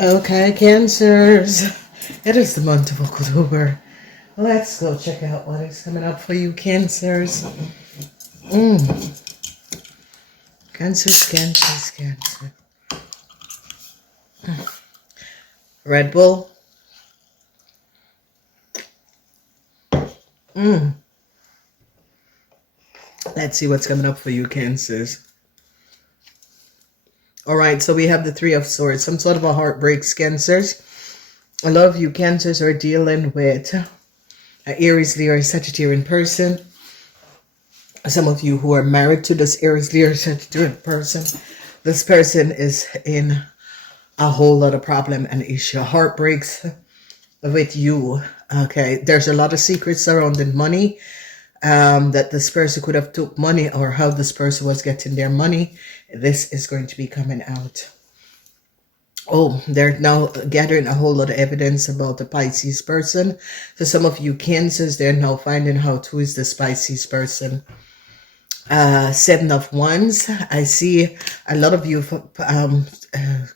Okay, Cancers. It is the month of October. Let's go check out what is coming up for you, Cancers. Cancers, Cancers, Cancer. Red Bull. Let's see what's coming up for you, Cancers. All right, so we have the Three of Swords, some sort of a heartbreak, Cancers. A lot of you Cancers are dealing with an Aries, Leo, Sagittarian person. Some of you who are married to this Aries, Leo, Sagittarian person. This person is in a whole lot of problem and issue. Heartbreaks with you. Okay, there's a lot of secrets surrounding money. That this person could have took money, or how this person was getting their money. This is going to be coming out. Oh, they're now gathering a whole lot of evidence about the Pisces person. So some of you Cancers, they're now finding out who is this Pisces person. Seven of Wands. I see a lot of you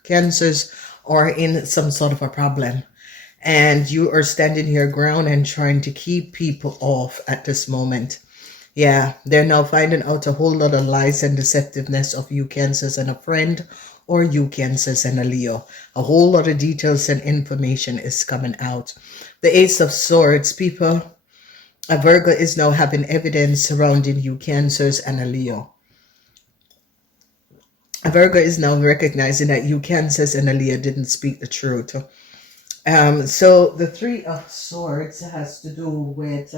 Cancers are in some sort of a problem. And you are standing your ground and trying to keep people off at this moment. Yeah, they're now finding out a whole lot of lies and deceptiveness of you Cancers and a friend, or you Cancers and a Leo. A whole lot of details and information is coming out. The Ace of Swords, people, a Virgo is now having evidence surrounding you Cancers and a Leo. A Virgo is now recognizing that you Cancers and a Leo didn't speak the truth. So the Three of Swords has to do with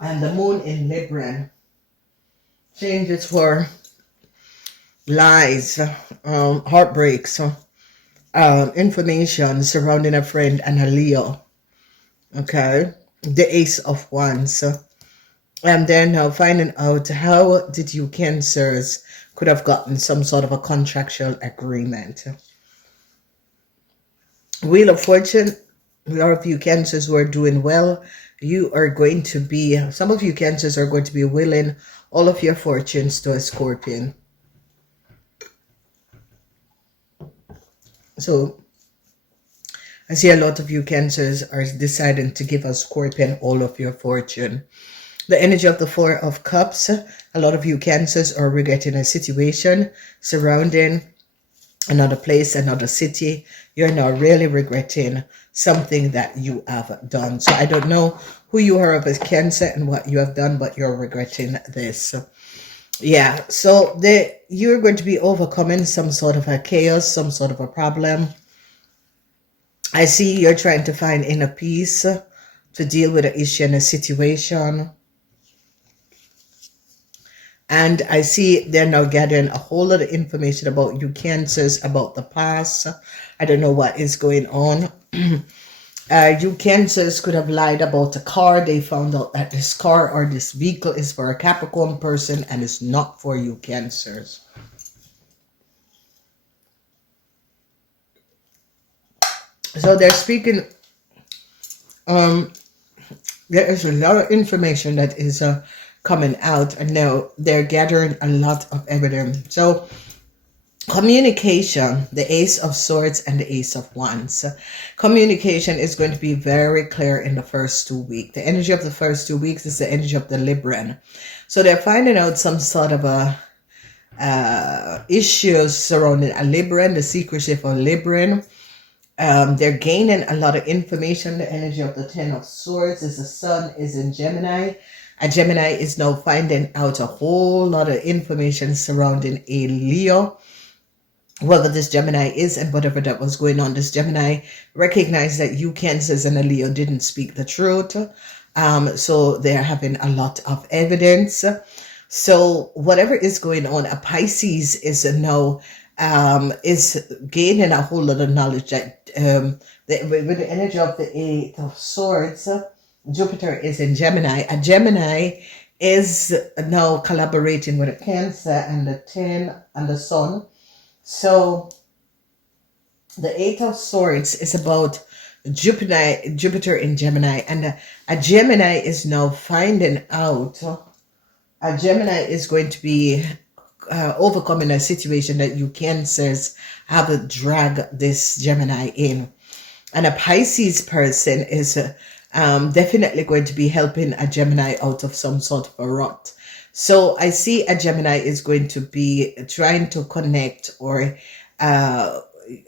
and the moon in Libra. Changes for lies, heartbreaks, information surrounding a friend and a Leo. Okay, the Ace of Wands. And then now finding out how did you Cancers could have gotten some sort of a contractual agreement. Wheel of Fortune, a lot of you Cancers who are doing well, you are going to be, some of you Cancers are going to be willing all of your fortunes to a Scorpion. So, I see a lot of you Cancers are deciding to give a Scorpion all of your fortune. The energy of the Four of Cups, a lot of you Cancers are regretting a situation surrounding another place, another city. You're now really regretting something that you have done. So I don't know who you are as Cancer and what you have done, but you're regretting this. Yeah, so you're going to be overcoming some sort of a chaos, some sort of a problem. I see you're trying to find inner peace to deal with an issue and a situation. And I see they're now gathering a whole lot of information about you Cancers, about the past. I don't know what is going on. You Cancers could have lied about a car. They found out that this car or this vehicle is for a Capricorn person and it's not for you Cancers. So they're speaking, there is a lot of information that is coming out, and now they're gathering a lot of evidence. So communication, the Ace of Swords and the Ace of Wands. Communication is going to be very clear in the first 2 weeks. The energy of the first 2 weeks is the energy of the Libran. So they're finding out some sort of a issues surrounding a Libran, the secrecy of a Libran. They're gaining a lot of information. The energy of the Ten of Swords is the Sun is in Gemini. A Gemini is now finding out a whole lot of information surrounding a Leo. Whoever this Gemini is and whatever that was going on, this Gemini recognized that you Cancers and a Leo didn't speak the truth. So they're having a lot of evidence. So whatever is going on, a Pisces is now is gaining a whole lot of knowledge that with the energy of the Eight of Swords, Jupiter is in Gemini. A Gemini is now collaborating with a Cancer and the 10 and the Sun. So the Eight of Swords is about Jupiter in Gemini, and a Gemini is now finding out. A Gemini is going to be overcoming a situation that you Cancers have drag this Gemini in. And a Pisces person is definitely going to be helping a Gemini out of some sort of a rut. So I see a Gemini is going to be trying to connect or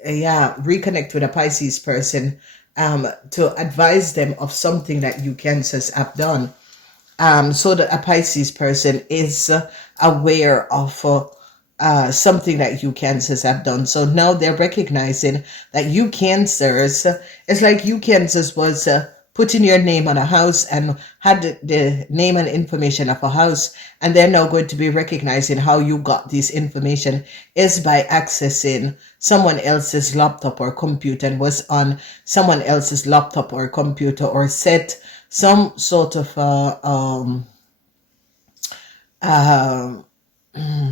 reconnect with a Pisces person to advise them of something that you Cancers have done. So that a Pisces person is aware of something that you Cancers have done. So now they're recognizing that you Cancers, it's like you Cancers was putting your name on a house and had the name and information of a house, and they're now going to be recognizing how you got this information is by accessing someone else's laptop or computer, and was on someone else's laptop or computer, or set some sort of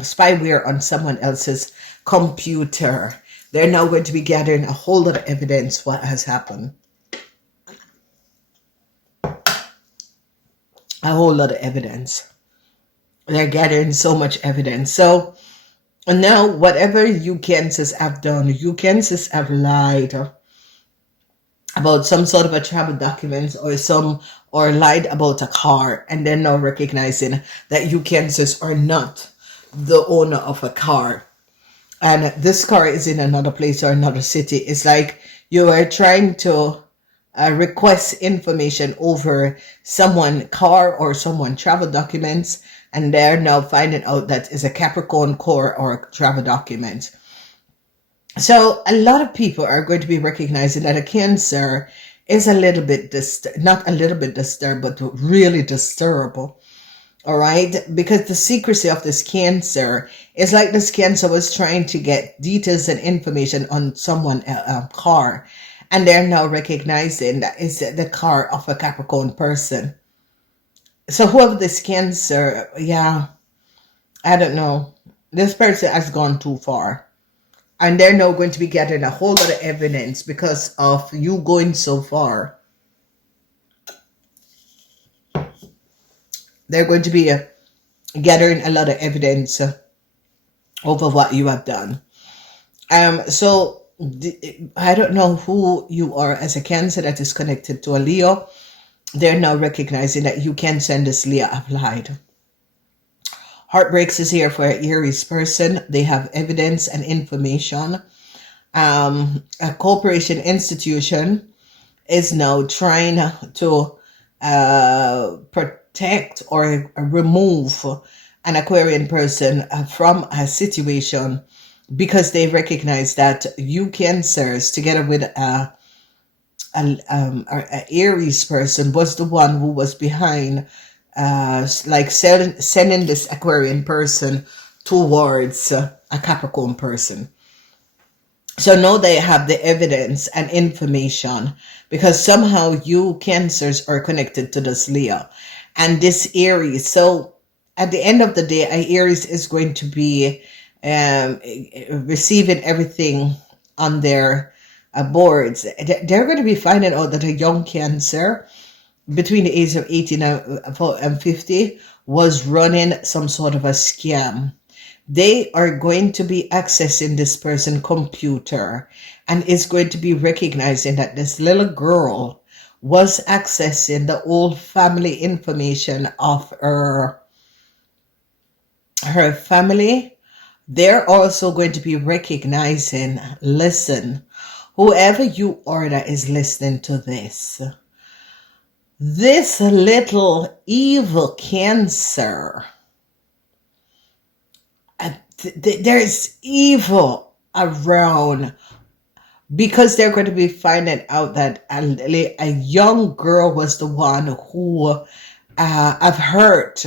spyware on someone else's computer. They're now going to be gathering a whole lot of evidence what has happened. A whole lot of evidence. They're gathering so much evidence. So now whatever you Cancers have done, you Cancers have lied about some sort of a travel document or lied about a car, and then now recognizing that you Cancers are not the owner of a car, and this car is in another place or another city. It's like you are trying to request information over someone car or someone travel documents, and they're now finding out that is a Capricorn core or travel document. So a lot of people are going to be recognizing that a Cancer is a little bit not a little bit disturbed, but really disturbable. All right, because the secrecy of this Cancer is like this Cancer was trying to get details and information on someone car, and they're now recognizing that it's the car of a Capricorn person. So whoever this Cancer, I don't know, this person has gone too far, and they're now going to be getting a whole lot of evidence because of you going so far. They're going to be gathering a lot of evidence over what you have done. So I don't know who you are as a Cancer that is connected to a Leo. They're now recognizing that you Cancer and this Leo have lied. Heartbreaks is here for an Aries person. They have evidence and information. A corporation institution is now trying to protect or remove an Aquarian person from a situation, because they recognize that you Cancers together with a Aries person was the one who was behind sending this Aquarian person towards a Capricorn person. So now they have the evidence and information, because somehow you Cancers are connected to this Leo and this Aries. So at the end of the day, an Aries is going to be receiving everything on their boards. They're going to be finding out that a young Cancer between the age of 18 and 50 was running some sort of a scam. They are going to be accessing this person's computer and is going to be recognizing that this little girl was accessing the old family information of her family. They're also going to be recognizing, listen, whoever you are that is listening to this little evil Cancer, there's evil around, because they're going to be finding out that a young girl was the one who have hurt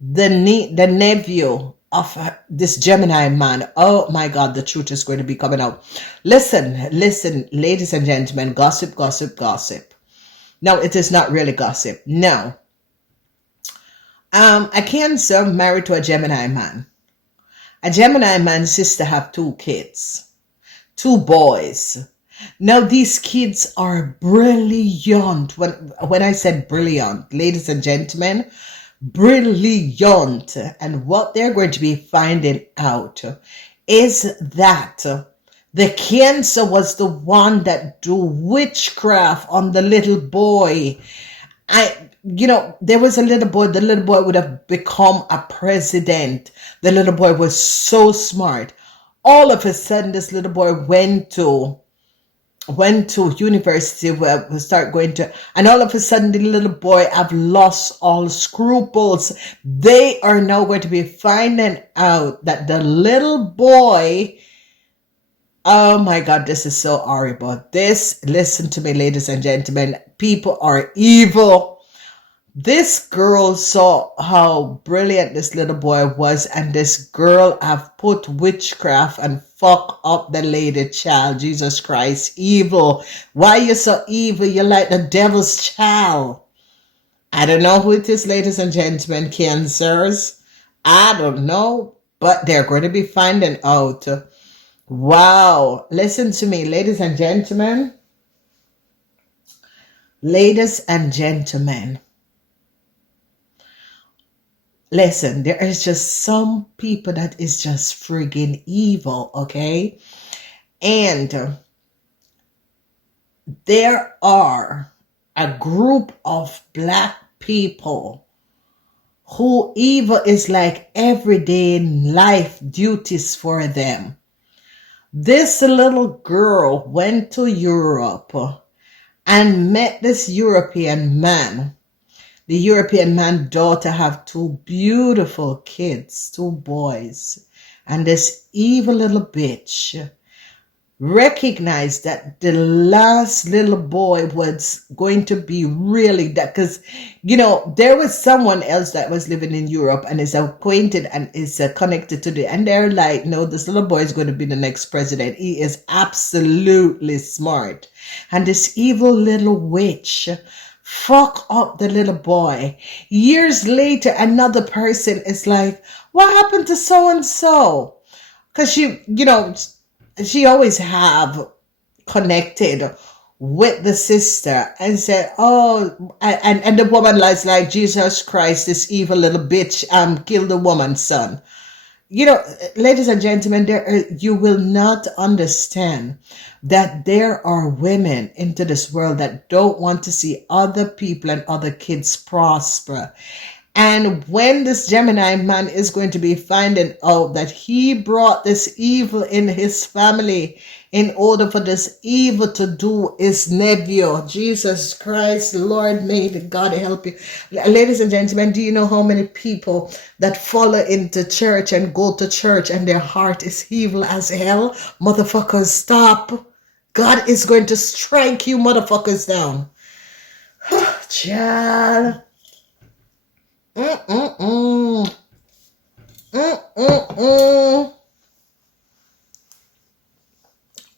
the nephew of this Gemini man. Oh my God, the truth is going to be coming out. Listen, ladies and gentlemen, gossip. No, it is not really gossip. No. A Cancer married to a Gemini man. A Gemini man's sister have 2 kids, 2 boys. Now these kids are brilliant. When I said brilliant, ladies and gentlemen, brilliant. And what they're going to be finding out is that the Cancer was the one that do witchcraft on the little boy. There was a little boy. The little boy would have become a president. The little boy was so smart. All of a sudden, this little boy went to university, where we start going to, and all of a sudden the little boy have lost all scruples. They are now going to be finding out that the little boy, oh my God, this is so horrible. Listen to me, ladies and gentlemen, people are evil. This girl saw how brilliant this little boy was, and this girl have put witchcraft and fuck up the lady child. Jesus Christ, evil. Why you so evil? You're like the devil's child. I don't know who it is, ladies and gentlemen, Cancers. I don't know, but they're going to be finding out. Wow. Listen to me, ladies and gentlemen. Ladies and gentlemen. Listen, there is just some people that is just friggin' evil, okay? And there are a group of black people who evil is like everyday life duties for them. This little girl went to Europe and met this European man. The European man's daughter have two beautiful kids, two boys. And this evil little bitch recognized that the last little boy was going to be really that, because, there was someone else that was living in Europe and is acquainted and is connected to and they're like, no, this little boy is going to be the next president. He is absolutely smart. And this evil little witch fuck up the little boy. Years later, another person is like, what happened to so-and-so? Because she always have connected with the sister and said, oh, and the woman lies like, Jesus Christ, this evil little bitch killed the woman's son. Ladies and gentlemen, you will not understand that there are women into this world that don't want to see other people and other kids prosper. And when this Gemini man is going to be finding out that he brought this evil in his family in order for this evil to do his nephew, Jesus Christ, Lord, may God help you. Ladies and gentlemen, do you know how many people that follow into church and go to church and their heart is evil as hell? Motherfuckers, stop. God is going to strike you motherfuckers down. Child.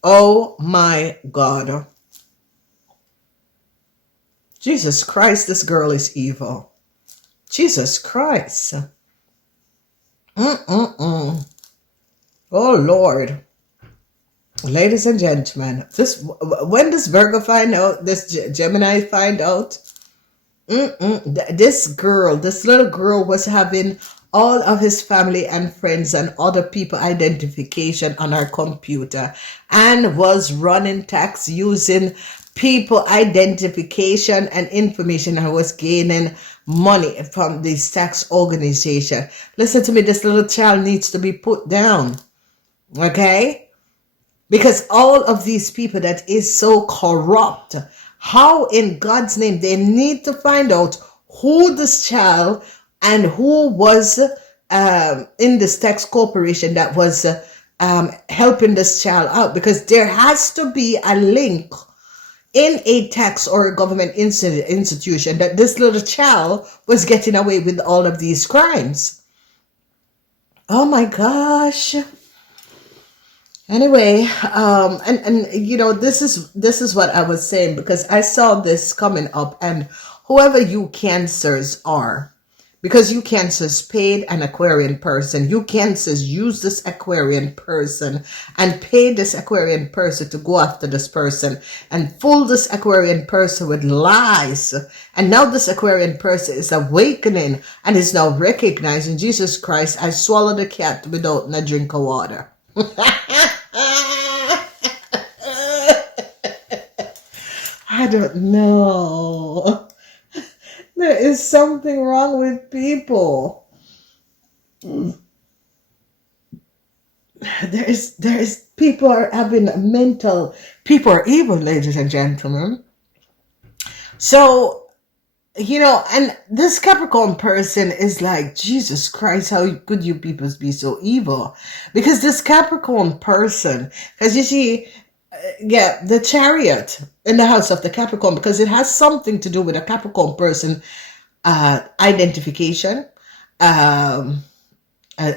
Oh my God. Jesus Christ, this girl is evil. Jesus Christ. Oh Lord. Ladies and gentlemen, when does Virgo find out, this Gemini find out, this little girl was having all of his family and friends and other people identification on her computer and was running tax using people identification and information and was gaining money from this tax organization. Listen to me, this little child needs to be put down. Okay? Because all of these people that is so corrupt, how in God's name they need to find out who this child and who was in this tax corporation that was helping this child out, because there has to be a link in a tax or a government institution that this little child was getting away with all of these crimes. Oh my gosh. Anyway, this is what I was saying, because I saw this coming up, and whoever you Cancers are, Because you Cancers paid an Aquarian person. You Cancers use this Aquarian person and pay this Aquarian person to go after this person and fool this Aquarian person with lies. And now this Aquarian person is awakening and is now recognizing, Jesus Christ, I swallowed a cat without a drink of water. I don't know. There is something wrong with people. There's people are having people are evil, ladies and gentlemen. So, and this Capricorn person is like, Jesus Christ, how could you people be so evil? Because this Capricorn person, because you see, the Chariot in the house of the Capricorn, because it has something to do with a Capricorn person identification,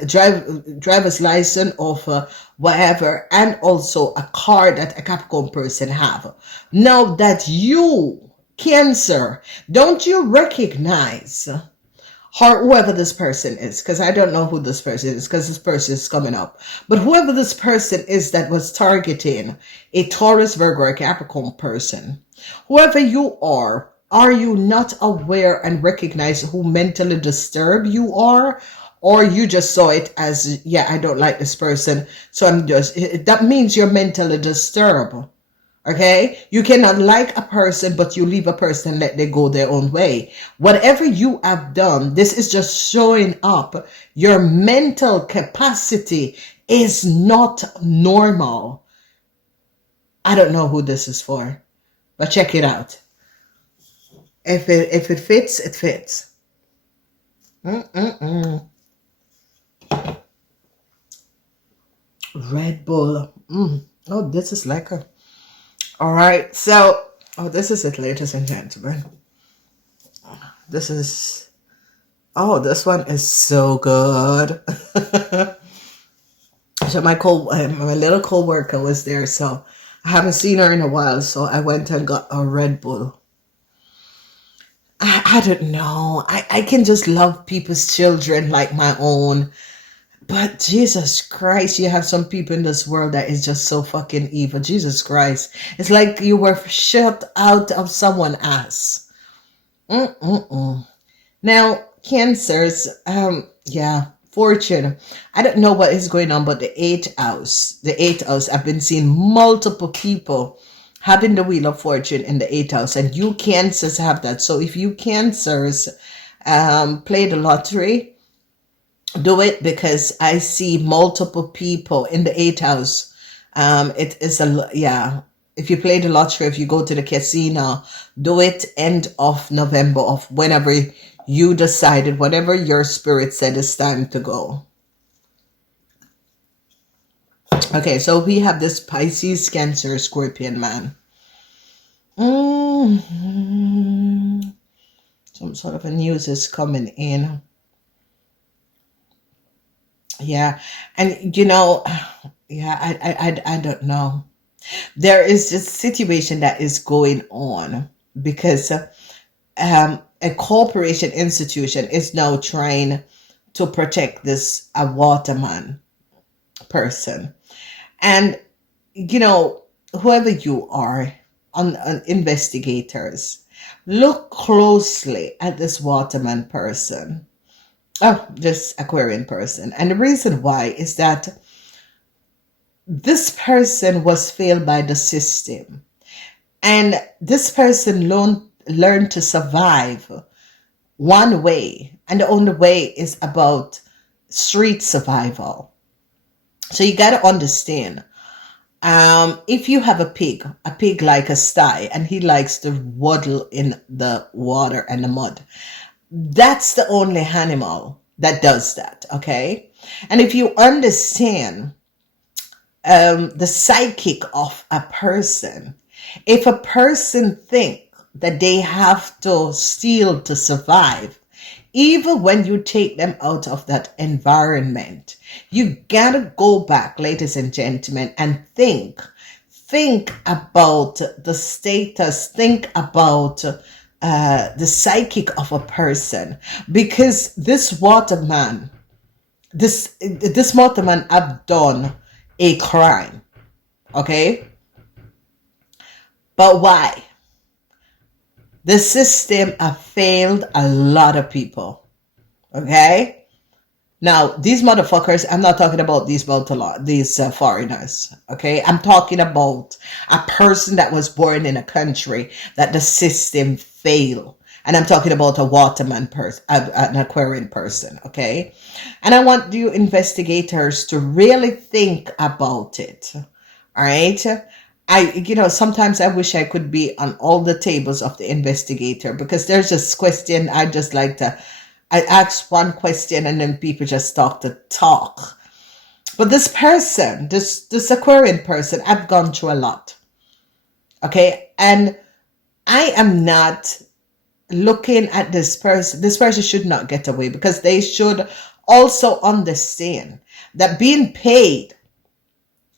driver's license or whatever, and also a car that a Capricorn person have. Now that you, Cancer, don't you recognize whoever this person is, because I don't know who this person is, because this person is coming up. But whoever this person is that was targeting a Taurus, Virgo, or Capricorn person, whoever you are you not aware and recognize who mentally disturbed you are? Or you just saw it as, I don't like this person, so that means you're mentally disturbed. Okay, you cannot like a person, but you leave a person and let they go their own way. Whatever you have done, this is just showing up. Your mental capacity is not normal. I don't know who this is for, but check it out. If it fits, it fits. Red Bull. Oh, this is lekker. All right, so, this is it, ladies and gentlemen. This one is so good. So my little co-worker was there, so I haven't seen her in a while, so I went and got a Red Bull. I don't know. I can just love people's children like my own. But Jesus Christ, you have some people in this world that is just so fucking evil. Jesus Christ. It's like you were shut out of someone's ass. Now, Cancers, fortune. I don't know what is going on, but the 8th house, I've been seeing multiple people having the Wheel of Fortune in the 8th house, and you Cancers have that. So if you Cancers play the lottery, do it, because I see multiple people in the 8th house. It is if you play the lottery, if you go to the casino, do it end of November, of whenever you decided, whatever your spirit said it's time to go. Okay, so we have this Pisces, Cancer, Scorpion man. Some sort of a news is coming in. Yeah, and I don't know. There is this situation that is going on because a corporation institution is now trying to protect this waterman person. And, whoever you are, on investigators, look closely at this waterman person. This Aquarian person. And the reason why is that this person was failed by the system. And this person learned to survive one way. And the only way is about street survival. So you got to understand, if you have a pig like a sty, and he likes to waddle in the water and the mud, that's the only animal that does that, okay? And if you understand the psychic of a person, if a person think that they have to steal to survive, even when you take them out of that environment, you gotta go back, ladies and gentlemen, and think about the status, think about the psychic of a person, because this waterman, this waterman have done a crime, okay? But why? The system have failed a lot of people, okay? Now, these motherfuckers, I'm not talking about these foreigners, okay? I'm talking about a person that was born in a country that the system failed. And I'm talking about a waterman person, an Aquarian person, okay? And I want you investigators to really think about it, all right? Sometimes I wish I could be on all the tables of the investigator, because there's this question I ask one question and then people just start to talk. But this person, this Aquarian person, I've gone through a lot. Okay? And I am not looking at this person. This person should not get away, because they should also understand that being paid,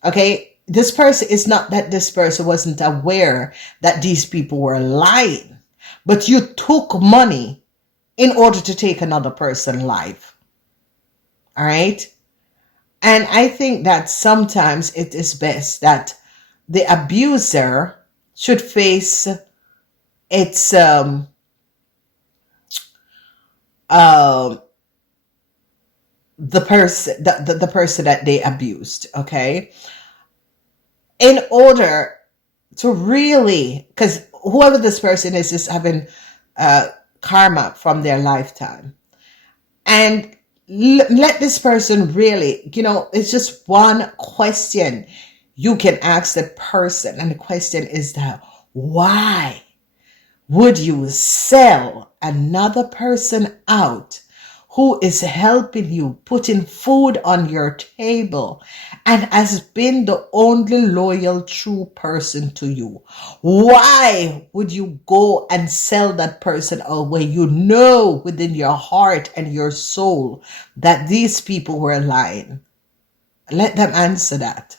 okay, this person is not that this person wasn't aware that these people were lying, but you took money in order to take another person's life. All right? And I think that sometimes it is best that the abuser should face its the person the person that they abused, okay? In order to really, because whoever this person is having karma from their lifetime, and let this person really, it's just one question you can ask the person, and the question is that, why would you sell another person out who is helping you, putting food on your table, and has been the only loyal, true person to you? Why would you go and sell that person out when you know within your heart and your soul that these people were lying? Let them answer that.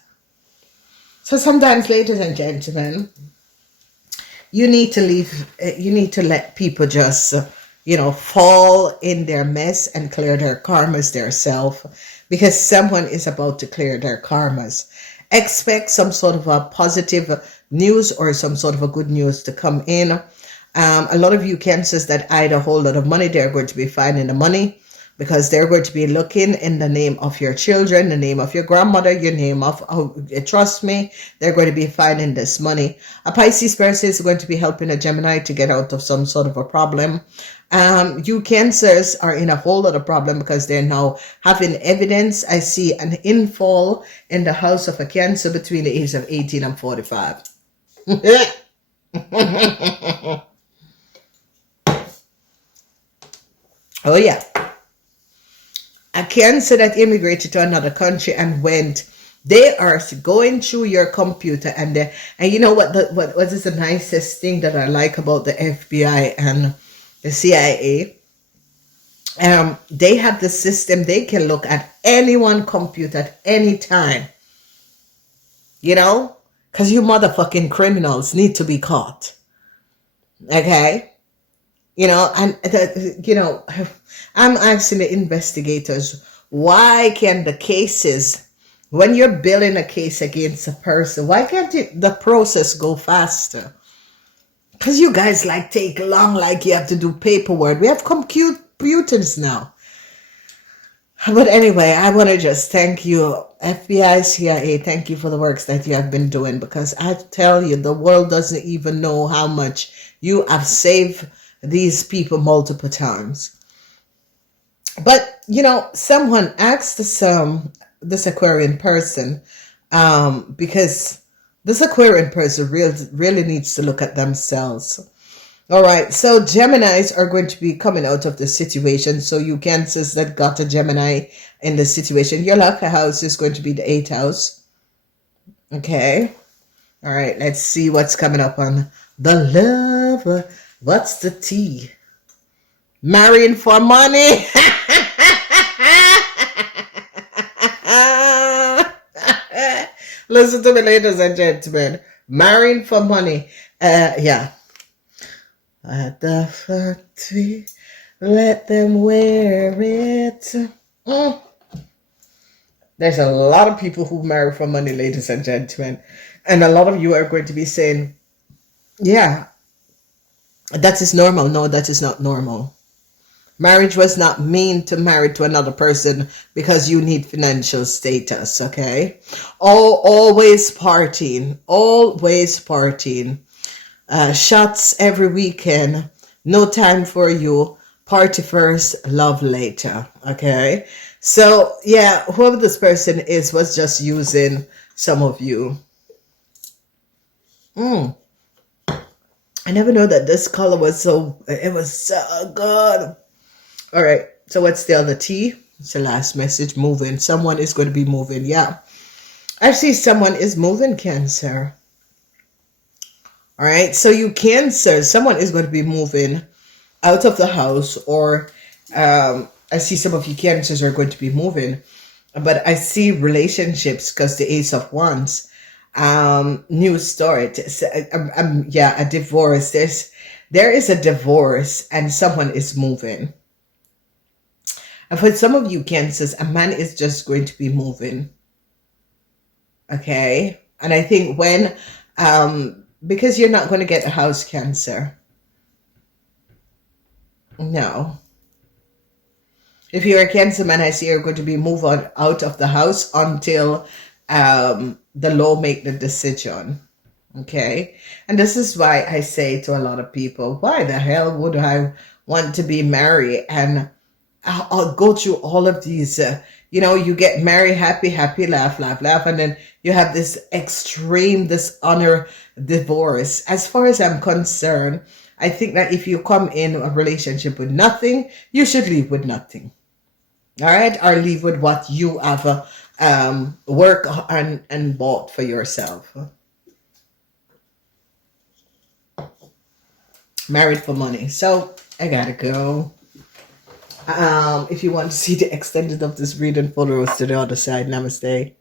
So sometimes, ladies and gentlemen, you need to let people just fall in their mess and clear their karmas themselves, because someone is about to clear their karmas. Expect some sort of a positive news or some sort of a good news to come in. A lot of you Cancers that eyed a whole lot of money, they're going to be finding the money, because they're going to be looking in the name of your children, the name of your grandmother, your name of, trust me, they're going to be finding this money. A Pisces person is going to be helping a Gemini to get out of some sort of a problem. You Cancers are in a whole lot of problem because they're now having evidence. I see an infall in the house of a Cancer between the ages of 18 and 45. Oh yeah. A Cancer that immigrated to another country and went, they are going through your computer, and you know what is the nicest thing that I like about the FBI and the CIA? They have the system, they can look at anyone's computer at any time. Because you motherfucking criminals need to be caught. Okay? I'm asking the investigators, why can the cases, when you're building a case against a person, why can't the process go faster? Because you guys take long, you have to do paperwork. We have computers now. But anyway, I want to just thank you, FBI, CIA, thank you for the works that you have been doing, because I tell you, the world doesn't even know how much you have saved these people multiple times. But someone asked this Aquarian person, because this Aquarian person really needs to look at themselves. All right, so Geminis are going to be coming out of the situation. So you Cancers that got a Gemini in the situation, your lucky house is going to be the 8th house. Okay. All right, let's see what's coming up on the love. What's the tea? Marrying for money. Listen to me, ladies and gentlemen. Marrying for money. Yeah. At the factory, let them wear it. Mm. There's a lot of people who marry for money, ladies and gentlemen. And a lot of you are going to be saying, yeah, that is normal. No, that is not normal. Marriage was not meant to marry to another person because you need financial status, okay? Always partying. Always partying. Shots every weekend. No time for you. Party first, love later, okay? So, yeah, whoever this person is was just using some of you. I never know that this color was so good. All right, so what's the other T? It's the last message. Moving. Someone is going to be moving. Yeah, I see someone is moving, Cancer. All right, so you Cancer, someone is going to be moving out of the house, or I see some of you Cancers are going to be moving, but I see relationships because the Ace of Wands. New start. Yeah, a divorce. There is a divorce and someone is moving. And for some of you Cancers, a man is just going to be moving. Okay. And I think when, because you're not going to get a house, Cancer. No. If you're a Cancer man, I see you're going to be moved on out of the house until the law make the decision. Okay. And this is why I say to a lot of people, why the hell would I want to be married? And I'll go through all of these, you get married, happy, laugh, and then you have this extreme dishonor divorce. As far as I'm concerned, I think that if you come in a relationship with nothing, you should leave with nothing. All right? Or leave with what you have work and bought for yourself. Married for money. So I gotta go. If you want to see the extended of this reading, follow us to the other side. Namaste.